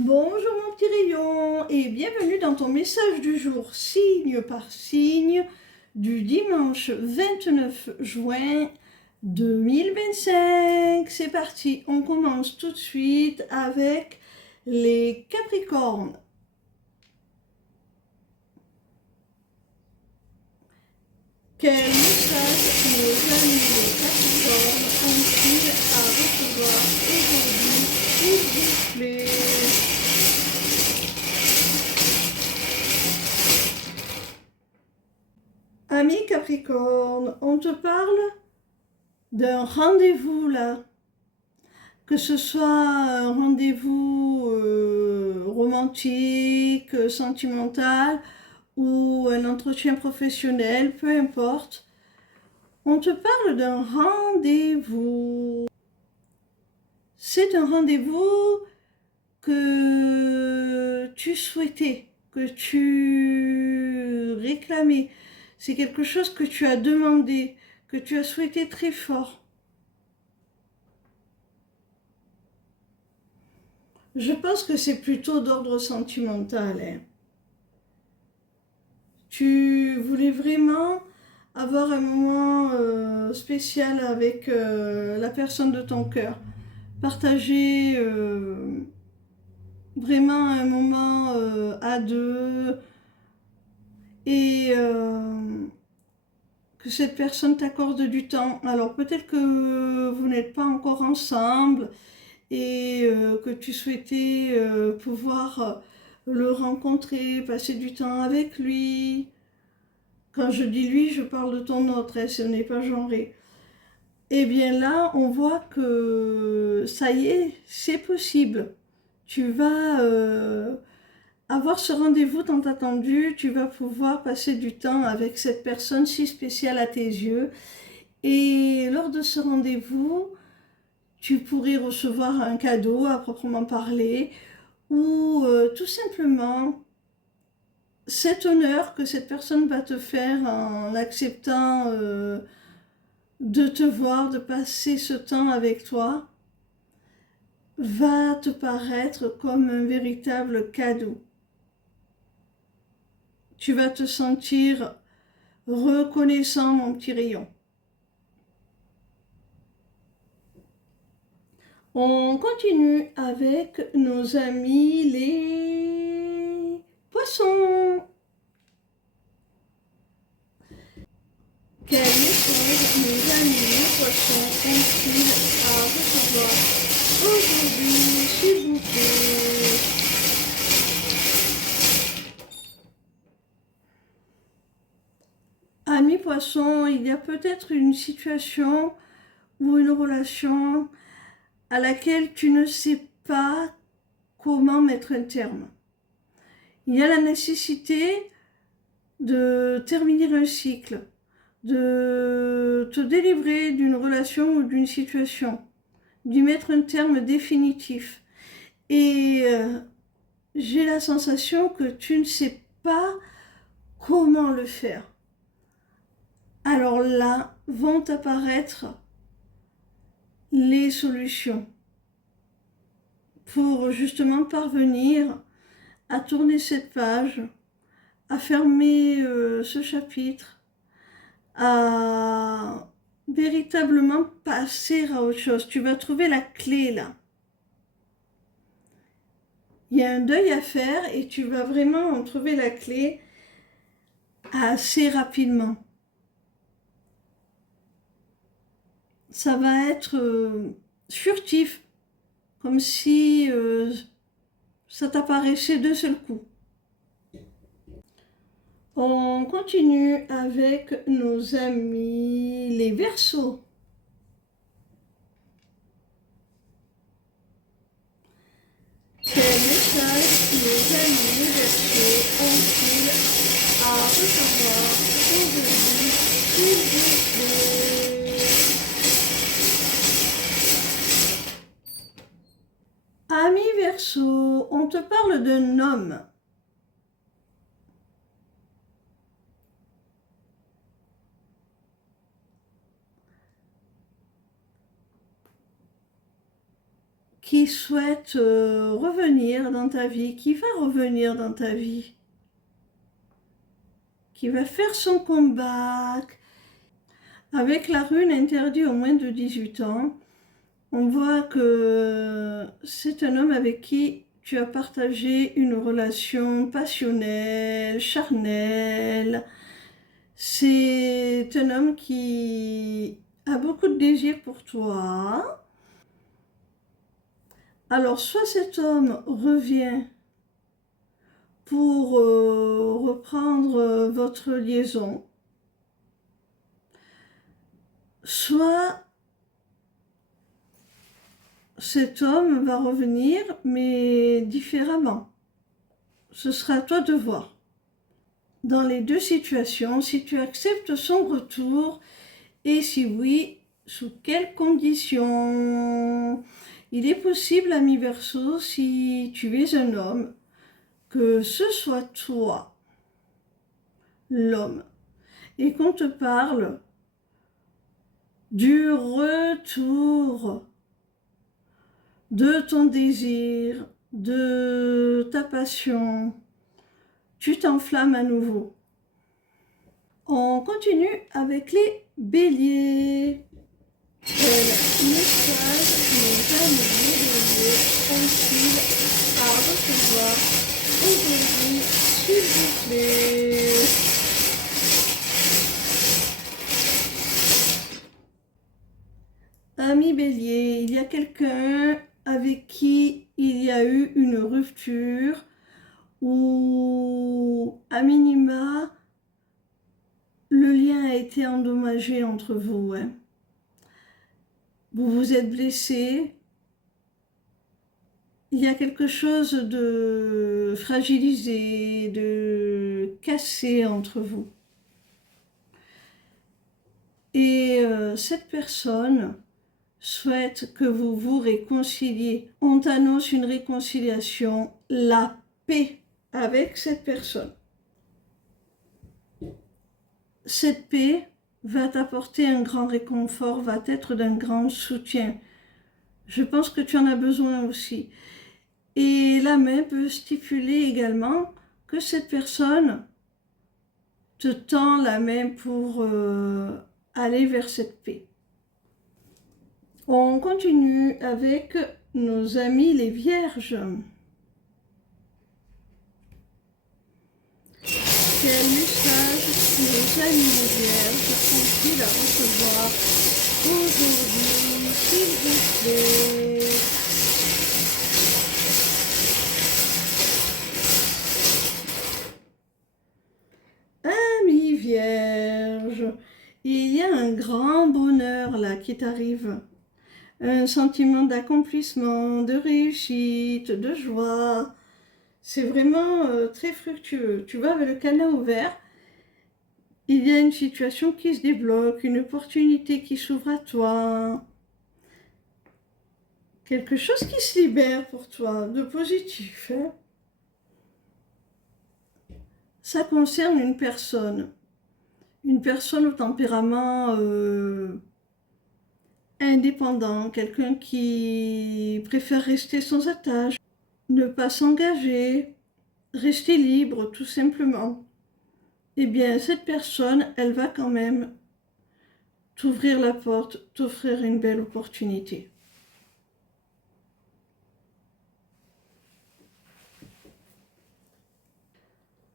Bonjour mon petit rayon et bienvenue dans ton message du jour signe par signe du dimanche 29 juin 2025. C'est parti, on commence tout de suite avec les Capricornes. Quel message nos amis les Capricornes ont-ils à recevoir aujourd'hui, s'il vous plaît? Ami Capricorne, on te parle d'un rendez-vous là, que ce soit un rendez-vous romantique, sentimental ou un entretien professionnel, peu importe. On te parle d'un rendez-vous. C'est un rendez-vous que tu souhaitais, que tu réclamais. C'est quelque chose que tu as demandé, que tu as souhaité très fort. Je pense que c'est plutôt d'ordre sentimental, hein. Tu voulais vraiment avoir un moment spécial avec la personne de ton cœur. Partager vraiment un moment à deux et que cette personne t'accorde du temps. Alors peut-être que vous n'êtes pas encore ensemble et que tu souhaitais pouvoir le rencontrer, passer du temps avec lui. Quand je dis lui, je parle de ton autre, hein, ce n'est pas genré. Eh bien là, on voit que ça y est, c'est possible. Tu vas avoir ce rendez-vous tant attendu, tu vas pouvoir passer du temps avec cette personne si spéciale à tes yeux. Et lors de ce rendez-vous, tu pourrais recevoir un cadeau à proprement parler ou tout simplement cet honneur que cette personne va te faire en acceptant de te voir, de passer ce temps avec toi, va te paraître comme un véritable cadeau. Tu vas te sentir reconnaissant, mon petit rayon. On continue avec nos amis les poissons. Quel message nos amis les poissons ont-ils à recevoir aujourd'hui, s'il vous plaît? Amis poissons, il y a peut-être une situation ou une relation à laquelle tu ne sais pas comment mettre un terme. Il y a la nécessité de terminer un cycle, de te délivrer d'une relation ou d'une situation, d'y mettre un terme définitif. Et j'ai la sensation que tu ne sais pas comment le faire. Alors là vont apparaître les solutions pour justement parvenir à tourner cette page, à fermer ce chapitre, à véritablement passer à autre chose. Tu vas trouver la clé là. Il y a un deuil à faire et tu vas vraiment en trouver la clé assez rapidement. Ça va être furtif, comme si ça t'apparaissait d'un seul coup. On continue avec nos amis les Verseaux. Quel message nos amis les Verseaux ont-ils à recevoir aujourd'hui, s'il vous plaît? Amis Verseaux, on te parle d'un homme qui souhaite revenir dans ta vie, qui va revenir dans ta vie, qui va faire son comeback. Avec la rune interdit au moins de 18 ans, on voit que c'est un homme avec qui tu as partagé une relation passionnelle, charnelle. C'est un homme qui a beaucoup de désir pour toi. Alors, soit cet homme revient pour reprendre votre liaison, soit cet homme va revenir, mais différemment. Ce sera à toi de voir. Dans les deux situations, si tu acceptes son retour, et si oui, sous quelles conditions? Il est possible, ami Verseau, si tu es un homme, que ce soit toi, l'homme, et qu'on te parle du retour de ton désir, de ta passion, tu t'enflammes à nouveau. On continue avec les béliers. Quel message nos amis béliers ont-ils à recevoir aujourd'hui, s'il vous plaît? Ami bélier, il y a quelqu'un avec qui il y a eu une rupture ou à minima le lien a été endommagé entre vous. Vous vous êtes blessé. Il y a quelque chose de fragilisé, de cassé entre vous. Et cette personne souhaite que vous vous réconciliez. On t'annonce une réconciliation, la paix avec cette personne. Cette paix va t'apporter un grand réconfort, va être d'un grand soutien. Je pense que tu en as besoin aussi. Et la main peut stipuler également que cette personne te tend la main pour aller vers cette paix. On continue avec nos amis les vierges. Quel message nos amis les vierges ont-ils à recevoir aujourd'hui, s'il vous plaît? Amis vierges, il y a un grand bonheur là qui t'arrive. Un sentiment d'accomplissement, de réussite, de joie. C'est vraiment très fructueux. Tu vois, avec le canal ouvert, il y a une situation qui se débloque, une opportunité qui s'ouvre à toi. Quelque chose qui se libère pour toi, de positif. Ça concerne une personne au tempérament indépendant, quelqu'un qui préfère rester sans attache, ne pas s'engager, rester libre tout simplement. Eh bien, cette personne, elle va quand même t'ouvrir la porte, t'offrir une belle opportunité.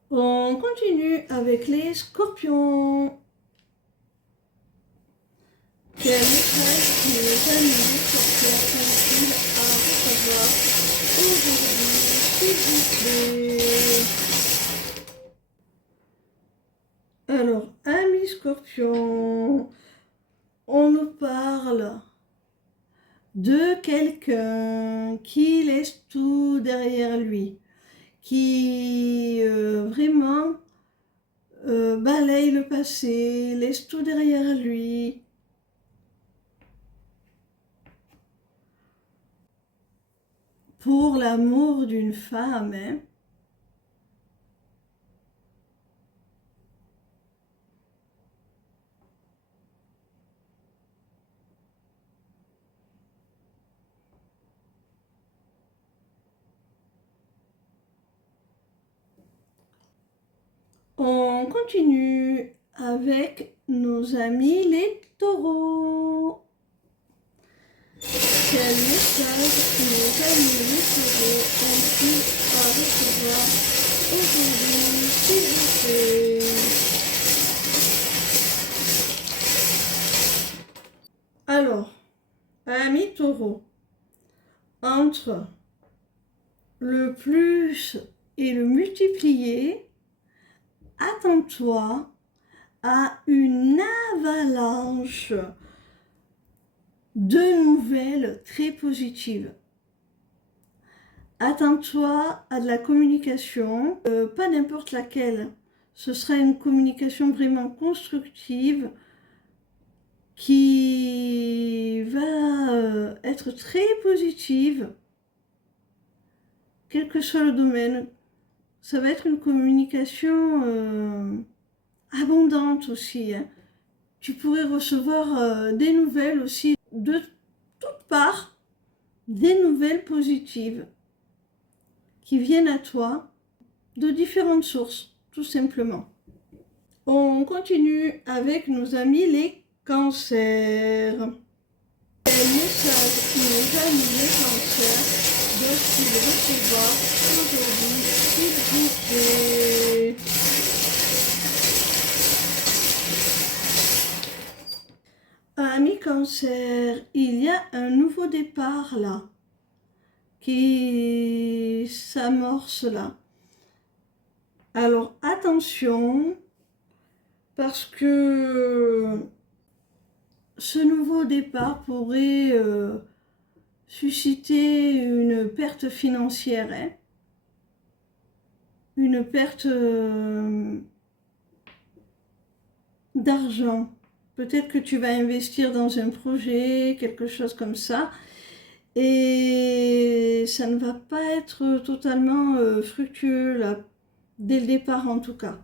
On continue avec les scorpions. Quel message nos amis les scorpions ont-ils à recevoir aujourd'hui, s'il vous plaît? Alors, amis scorpions, on nous parle de quelqu'un qui laisse tout derrière lui, qui vraiment balaye le passé, laisse tout derrière lui. Pour l'amour d'une femme, On continue avec nos amis les taureaux. Quel message nos amis les taureaux ont-ils à recevoir aujourd'hui, s'il vous plaît? Alors, amis taureaux, entre le plus et le multiplié, attends-toi à une avalanche de nouvelles très positives. Attends-toi à de la communication, pas n'importe laquelle. Ce sera une communication vraiment constructive qui va être très positive, quel que soit le domaine. Ça va être une communication abondante aussi, hein. Tu pourrais recevoir des nouvelles aussi de toutes parts, des nouvelles positives qui viennent à toi de différentes sources, tout simplement. On continue avec nos amis les cancers. Quel message nos amis les cancers doivent-ils recevoir aujourd'hui, s'il vous plaît? Amis cancer, il y a un nouveau départ là, qui s'amorce là. Alors attention, parce que ce nouveau départ pourrait susciter une perte financière, hein, une perte d'argent. Peut-être que tu vas investir dans un projet, quelque chose comme ça, et ça ne va pas être totalement fructueux là, dès le départ en tout cas.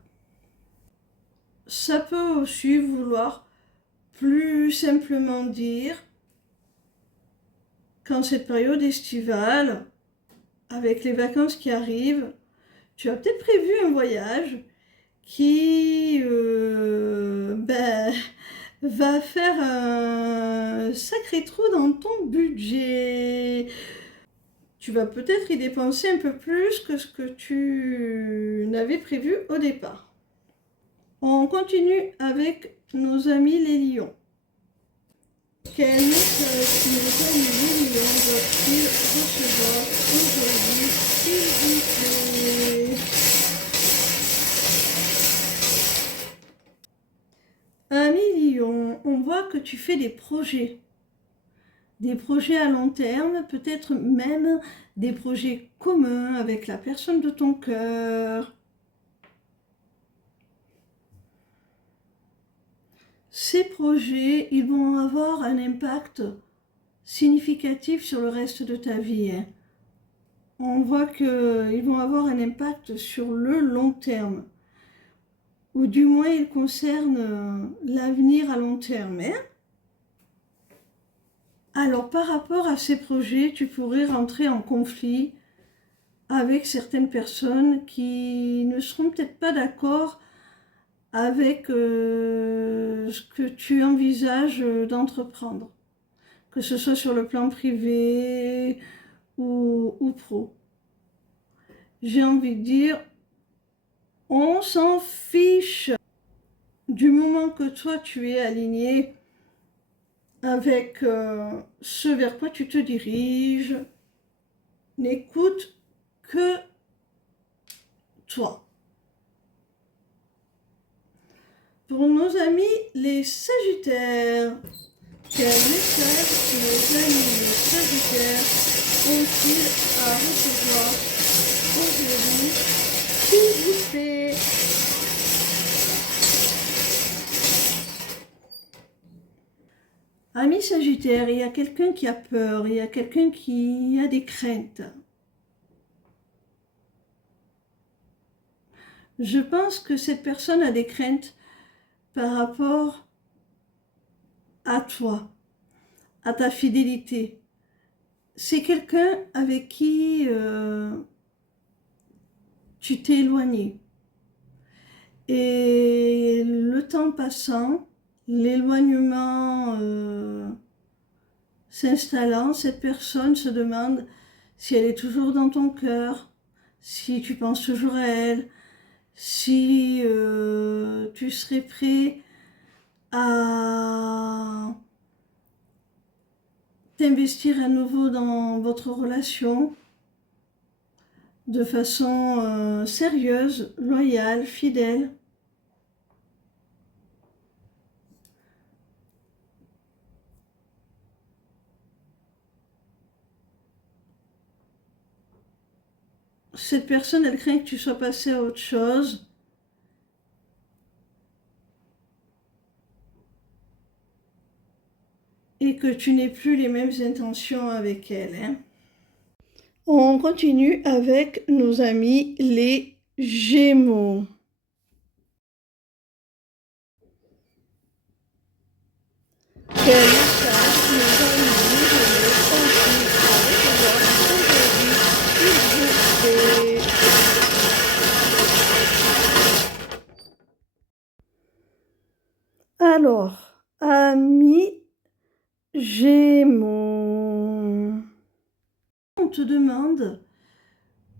Ça peut aussi vouloir plus simplement dire qu'en cette période estivale, avec les vacances qui arrivent, tu as peut-être prévu un voyage qui va faire un sacré trou dans ton budget. Tu vas peut-être y dépenser un peu plus que ce que tu n'avais prévu au départ. On continue avec nos amis les lions. Quel message nos amis les lions doivent-ils recevoir aujourd'hui, s'il vous plaît? Ami lion, on voit que tu fais des projets à long terme, peut-être même des projets communs avec la personne de ton cœur. Ces projets, ils vont avoir un impact significatif sur le reste de ta vie, hein. On voit qu'ils vont avoir un impact sur le long terme, ou du moins ils concernent l'avenir à long terme, hein. Alors par rapport à ces projets, tu pourrais rentrer en conflit avec certaines personnes qui ne seront peut-être pas d'accord avec ce que tu envisages d'entreprendre, que ce soit sur le plan privé ou pro. J'ai envie de dire, on s'en fiche du moment que toi tu es aligné avec ce vers quoi tu te diriges. N'écoute que toi. Pour nos amis les Sagittaires, quel message nos amis les Sagittaires ont-ils à recevoir aujourd'hui, s'il vous plaît? Amis Sagittaires, il y a quelqu'un qui a peur, il y a quelqu'un qui a des craintes. Je pense que cette personne a des craintes par rapport à toi, à ta fidélité. C'est quelqu'un avec qui tu t'es éloigné. Et le temps passant, l'éloignement s'installant, cette personne se demande si elle est toujours dans ton cœur, si tu penses toujours à elle, si tu serais prêt à t'investir à nouveau dans votre relation de façon sérieuse, loyale, fidèle. Cette personne, elle craint que tu sois passé à autre chose. Et que tu n'aies plus les mêmes intentions avec elle. Hein. On continue avec nos amis les Gémeaux. Quel message nos amis les Gémeaux ont-ils à recevoir aujourd'hui, s'il vous plaît? Alors, amis Gémeaux, on te demande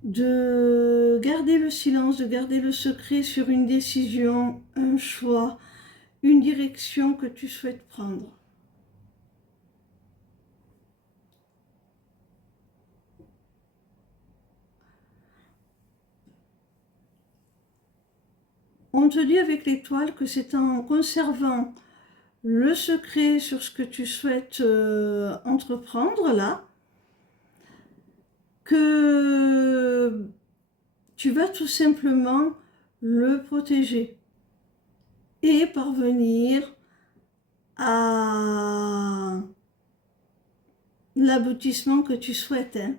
de garder le silence, de garder le secret sur une décision, un choix, une direction que tu souhaites prendre. On te dit avec l'étoile que c'est en conservant le secret sur ce que tu souhaites entreprendre là, que tu vas tout simplement le protéger et parvenir à l'aboutissement que tu souhaites. Hein.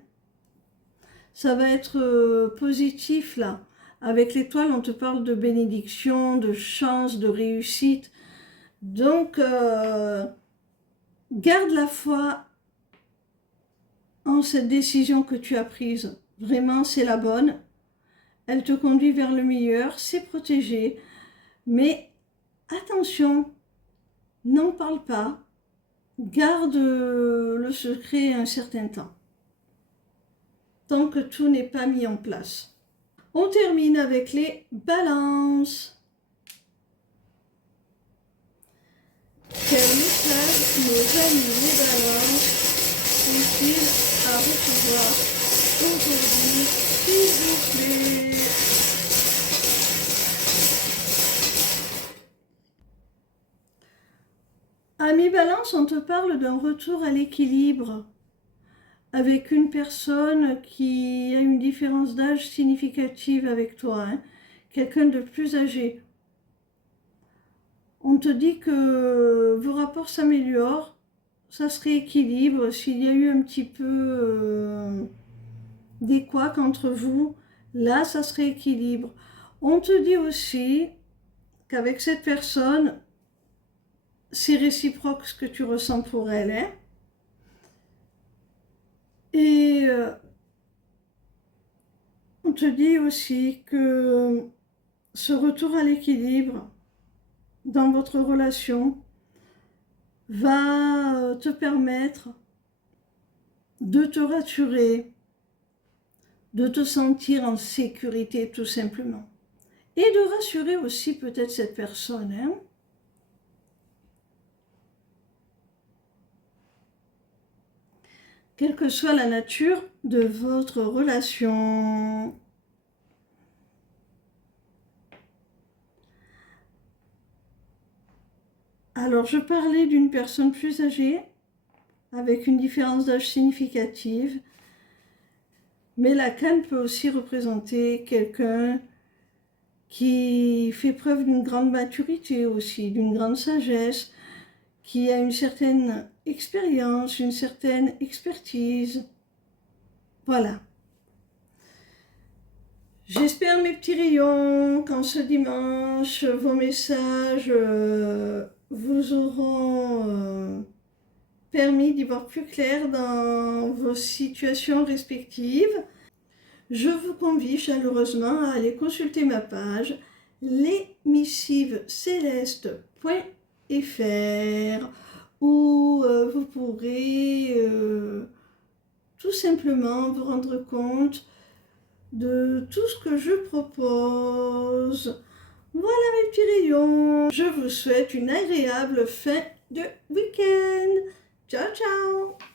Ça va être positif là. Avec l'étoile, on te parle de bénédiction, de chance, de réussite. Donc, garde la foi en cette décision que tu as prise. Vraiment, c'est la bonne. Elle te conduit vers le meilleur, c'est protégé. Mais attention, n'en parle pas. Garde le secret un certain temps. Tant que tout n'est pas mis en place. On termine avec les balances. Quel message nos amis les balances ont-ils à recevoir aujourd'hui, s'il vous plaît? Amis balance, on te parle d'un retour à l'équilibre avec une personne qui a une différence d'âge significative avec toi, hein, quelqu'un de plus âgé. On te dit que vos rapports s'améliorent, ça se rééquilibre, s'il y a eu un petit peu des couacs entre vous, là ça se rééquilibre. On te dit aussi qu'avec cette personne, c'est réciproque ce que tu ressens pour elle. Hein. Et on te dit aussi que ce retour à l'équilibre dans votre relation va te permettre de te rassurer, de te sentir en sécurité tout simplement. Et de rassurer aussi peut-être cette personne. Hein. Quelle que soit la nature de votre relation. Alors, je parlais d'une personne plus âgée, avec une différence d'âge significative, mais la canne peut aussi représenter quelqu'un qui fait preuve d'une grande maturité aussi, d'une grande sagesse, qui a une certaine expérience, une certaine expertise. Voilà. J'espère, mes petits rayons, qu'en ce dimanche, vos messages vous auront permis d'y voir plus clair dans vos situations respectives. Je vous convie chaleureusement à aller consulter ma page lesmissivescélestes.fr où vous pourrez tout simplement vous rendre compte de tout ce que je propose. Voilà mes petits rayons. Je vous souhaite une agréable fin de week-end. Ciao, ciao!